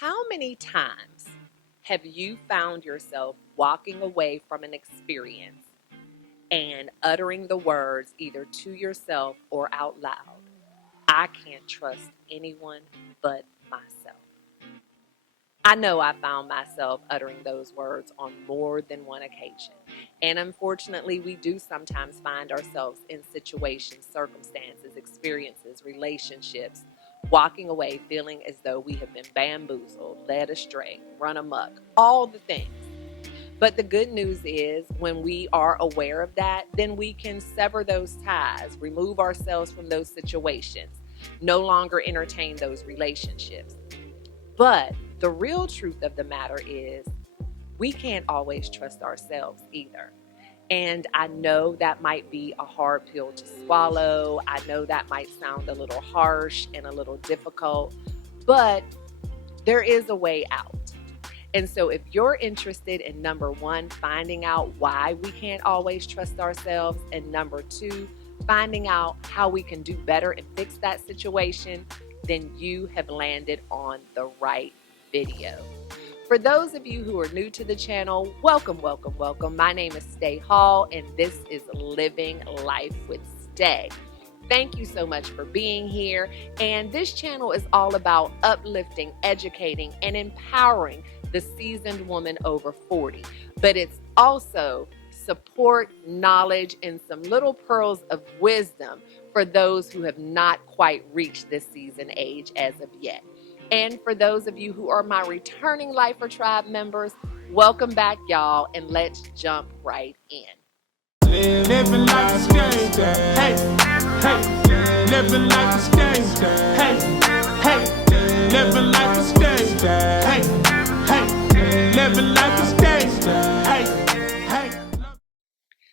How many times have you found yourself walking away from an experience and uttering the words either to yourself or out loud, "I can't trust anyone but myself"? I know I found myself uttering those words on more than one occasion. And unfortunately, we do sometimes find ourselves in situations, circumstances, experiences, relationships, walking away feeling as though we have been bamboozled, led astray, run amok, all the things. But the good news is when we are aware of that, then we can sever those ties, remove ourselves from those situations, no longer entertain those relationships. But the real truth of the matter is we can't always trust ourselves either. And I know that might be a hard pill to swallow. I know that might sound a little harsh and a little difficult, but there is a way out. And so if you're interested in number one, finding out why we can't always trust ourselves, and number two, finding out how we can do better and fix that situation, then you have landed on the right video. For those of you who are new to the channel, welcome, welcome, welcome. My name is Stay Hall, and this is Living Life with Stay. Thank you so much for being here. And this channel is all about uplifting, educating, and empowering the seasoned woman over 40. But it's also support, knowledge, and some little pearls of wisdom for those who have not quite reached this seasoned age as of yet. And for those of you who are my returning Lifer Tribe members, welcome back, y'all, and let's jump right in. Living life is stage, hey, hey. Living life is stage, hey, hey. Living life is stage, hey, hey. Living life is stage, hey, hey.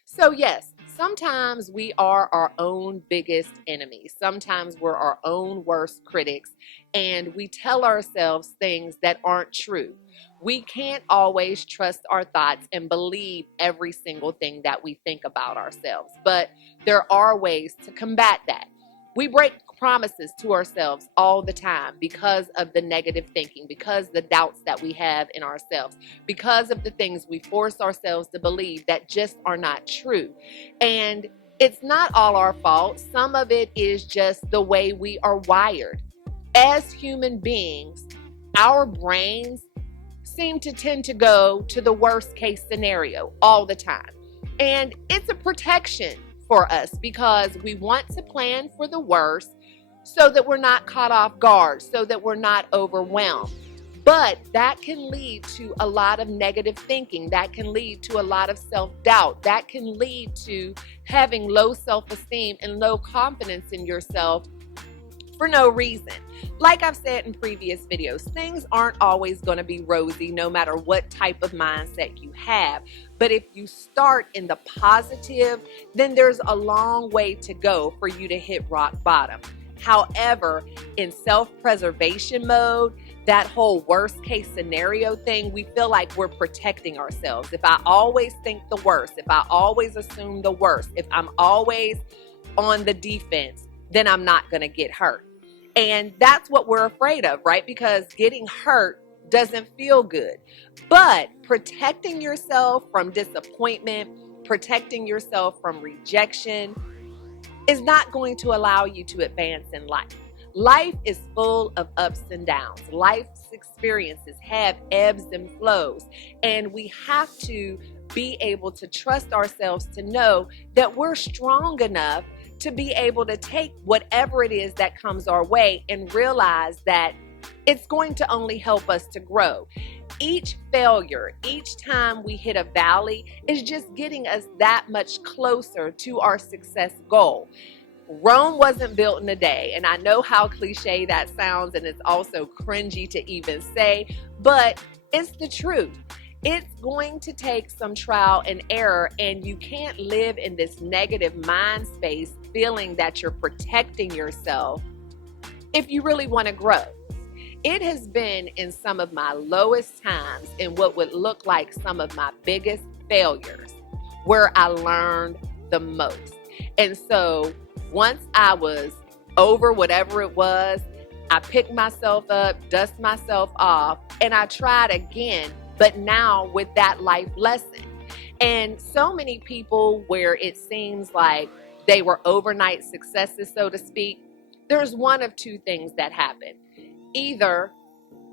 So yes, sometimes we are our own biggest enemies. Sometimes we're our own worst critics, and we tell ourselves things that aren't true. We can't always trust our thoughts and believe every single thing that we think about ourselves, but there are ways to combat that. We break promises to ourselves all the time because of the negative thinking, because the doubts that we have in ourselves, because of the things we force ourselves to believe that just are not true. And it's not all our fault. Some of it is just the way we are wired. As human beings, our brains seem to tend to go to the worst case scenario all the time. And it's a protection for us because we want to plan for the worst so that we're not caught off guard, so that we're not overwhelmed. But that can lead to a lot of negative thinking. That can lead to a lot of self-doubt. That can lead to having low self-esteem and low confidence in yourself for no reason. Like I've said in previous videos, things aren't always going to be rosy no matter what type of mindset you have. But if you start in the positive, then there's a long way to go for you to hit rock bottom. However, in self-preservation mode, that whole worst case scenario thing, we feel like we're protecting ourselves. If I always think the worst, if I always assume the worst, if I'm always on the defense, then I'm not going to get hurt. And that's what we're afraid of, right? Because getting hurt doesn't feel good. But protecting yourself from disappointment, protecting yourself from rejection is not going to allow you to advance in life. Life is full of ups and downs. Life's experiences have ebbs and flows. And we have to be able to trust ourselves to know that we're strong enough to be able to take whatever it is that comes our way and realize that it's going to only help us to grow. Each failure, each time we hit a valley is just getting us that much closer to our success goal. Rome wasn't built in a day, and I know how cliche that sounds, and it's also cringy to even say, but it's the truth. It's going to take some trial and error, and you can't live in this negative mind space feeling that you're protecting yourself if you really want to grow. It has been in some of my lowest times, in what would look like some of my biggest failures, where I learned the most. And so once I was over whatever it was, I pick myself up, dust myself off, and I tried again, but now with that life lesson. And so many people where it seems like they were overnight successes, so to speak, there's one of two things that happen. Either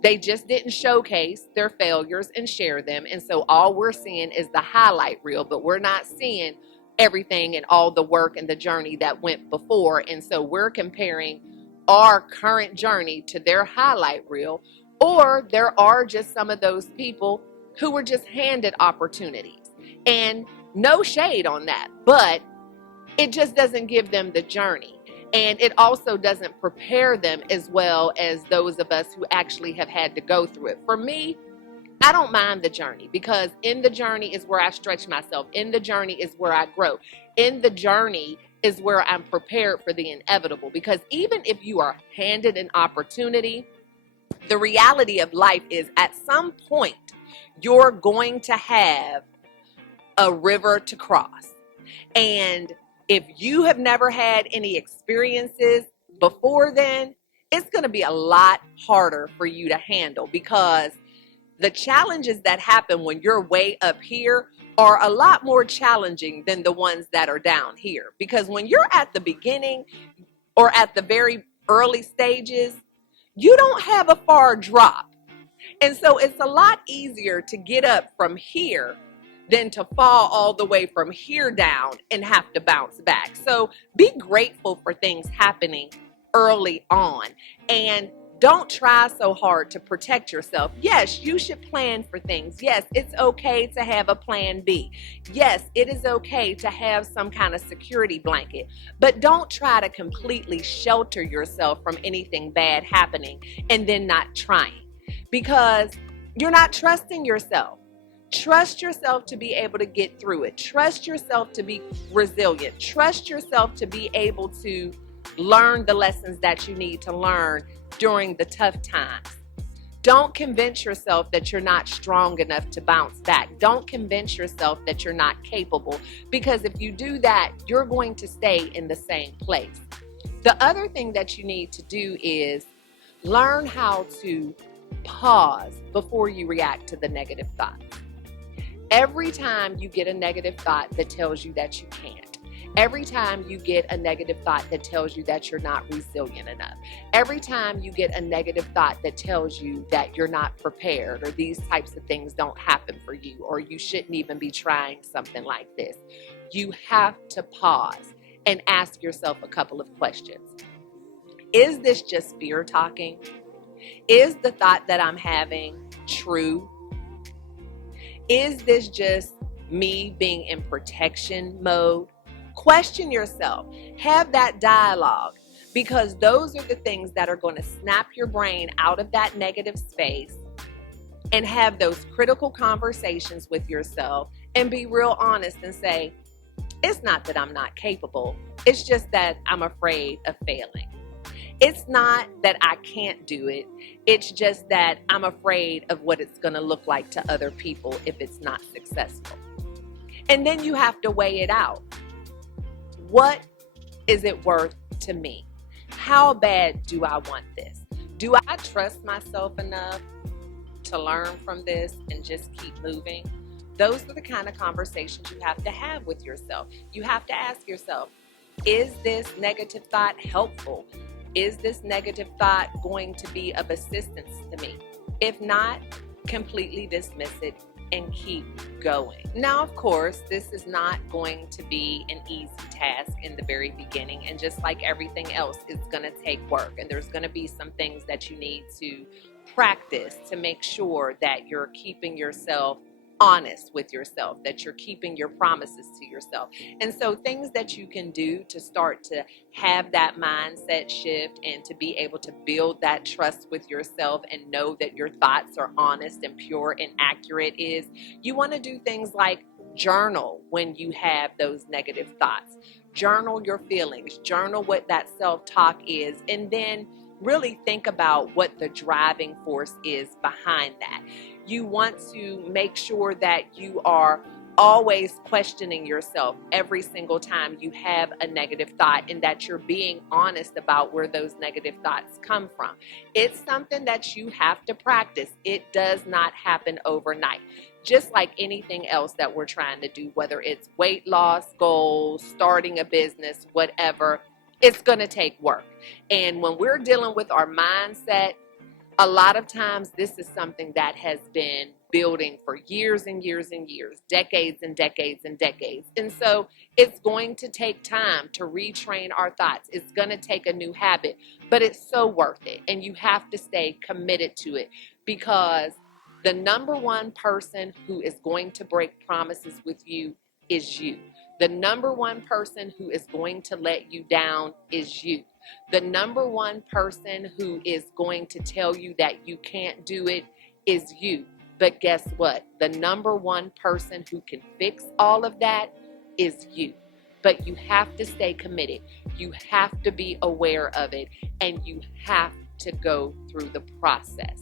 they just didn't showcase their failures and share them, and so all we're seeing is the highlight reel, but we're not seeing everything and all the work and the journey that went before. And so we're comparing our current journey to their highlight reel. Or there are just some of those people who were just handed opportunities. And no shade on that, but it just doesn't give them the journey. And it also doesn't prepare them as well as those of us who actually have had to go through it. For me, I don't mind the journey, because in the journey is where I stretch myself. In the journey is where I grow. In the journey is where I'm prepared for the inevitable. Because even if you are handed an opportunity, the reality of life is at some point you're going to have a river to cross. And if you have never had any experiences before then, it's going to be a lot harder for you to handle, because the challenges that happen when you're way up here are a lot more challenging than the ones that are down here. Because when you're at the beginning or at the very early stages, you don't have a far drop. And so it's a lot easier to get up from here than to fall all the way from here down and have to bounce back. So be grateful for things happening early on, and don't try so hard to protect yourself. Yes, you should plan for things. Yes, it's okay to have a plan B. Yes, it is okay to have some kind of security blanket, but don't try to completely shelter yourself from anything bad happening and then not trying, because you're not trusting yourself. Trust yourself to be able to get through it. Trust yourself to be resilient. Trust yourself to be able to learn the lessons that you need to learn during the tough times. Don't convince yourself that you're not strong enough to bounce back. Don't convince yourself that you're not capable, because if you do that, you're going to stay in the same place. The other thing that you need to do is learn how to pause before you react to the negative thoughts. Every time you get a negative thought that tells you that you can't, every time you get a negative thought that tells you that you're not resilient enough, every time you get a negative thought that tells you that you're not prepared, or these types of things don't happen for you, or you shouldn't even be trying something like this, you have to pause and ask yourself a couple of questions. Is this just fear talking? Is the thought that I'm having true? Is this just me being in protection mode? Question yourself. Have that dialogue, because those are the things that are going to snap your brain out of that negative space and have those critical conversations with yourself and be real honest and say, it's not that I'm not capable. It's just that I'm afraid of failing. It's not that I can't do it. It's just that I'm afraid of what it's going to look like to other people if it's not successful. And then you have to weigh it out. What is it worth to me? How bad do I want this? Do I trust myself enough to learn from this and just keep moving? Those are the kind of conversations you have to have with yourself. You have to ask yourself, is this negative thought helpful? Is this negative thought going to be of assistance to me? If not, completely dismiss it and keep going. Now, of course, this is not going to be an easy task in the very beginning. And just like everything else, it's going to take work. And there's going to be some things that you need to practice to make sure that you're keeping yourself honest with yourself, that you're keeping your promises to yourself. And so things that you can do to start to have that mindset shift and to be able to build that trust with yourself and know that your thoughts are honest and pure and accurate is you want to do things like journal when you have those negative thoughts. Journal your feelings, journal what that self-talk is, and then really think about what the driving force is behind that. You want to make sure that you are always questioning yourself every single time you have a negative thought, and that you're being honest about where those negative thoughts come from. It's something that you have to practice. It does not happen overnight. Just like anything else that we're trying to do, whether it's weight loss goals, starting a business, whatever, it's going to take work. And when we're dealing with our mindset, a lot of times this is something that has been building for years and years and years, decades and decades and decades. And so it's going to take time to retrain our thoughts. It's going to take a new habit, but it's so worth it. And you have to stay committed to it, because the number one person who is going to break promises with you is you. The number one person who is going to let you down is you. The number one person who is going to tell you that you can't do it is you. But guess what? The number one person who can fix all of that is you. But you have to stay committed. You have to be aware of it, and you have to go through the process.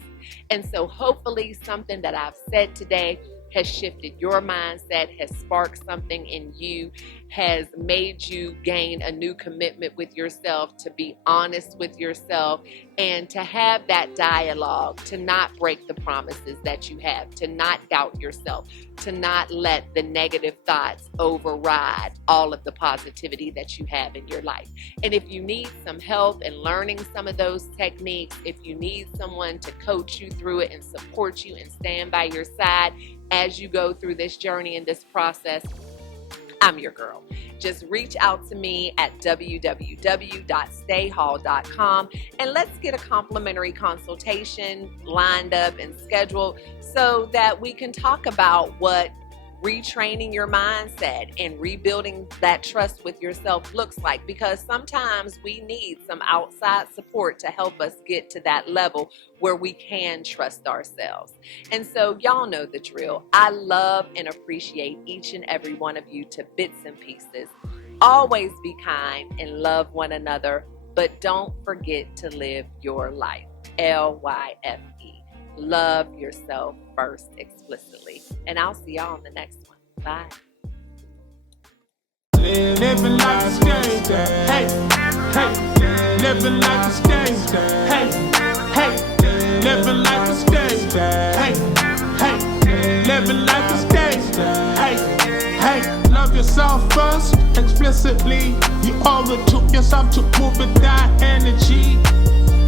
And so hopefully something that I've said today has shifted your mindset, has sparked something in you, has made you gain a new commitment with yourself, to be honest with yourself, and to have that dialogue, to not break the promises that you have, to not doubt yourself, to not let the negative thoughts override all of the positivity that you have in your life. And if you need some help in learning some of those techniques, if you need someone to coach you through it and support you and stand by your side as you go through this journey and this process, I'm your girl. Just reach out to me at www.stayhall.com and let's get a complimentary consultation lined up and scheduled so that we can talk about what retraining your mindset and rebuilding that trust with yourself looks like, because sometimes we need some outside support to help us get to that level where we can trust ourselves. And so y'all know the drill. I love and appreciate each and every one of you to bits and pieces. Always be kind and love one another, but don't forget to live your life. LYFE. Love yourself first explicitly. And I'll see y'all on the next one. Bye. Living like a skater. Hey, hey. Living like a skater. Hey, hey. Living like a skater. Hey, hey. Living like a skater. Hey, hey. Love yourself first explicitly. You owe it to yourself to move with that energy.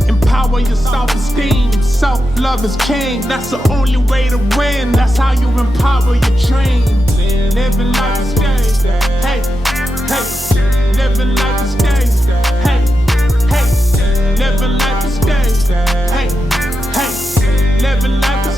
Empower your self-esteem. Self-love is king. That's the only way to win. That's how you empower your dream. Living like a skater. Hey, hey. Living like a skater. Hey, hey. Living like a skater. Hey, hey. Living like a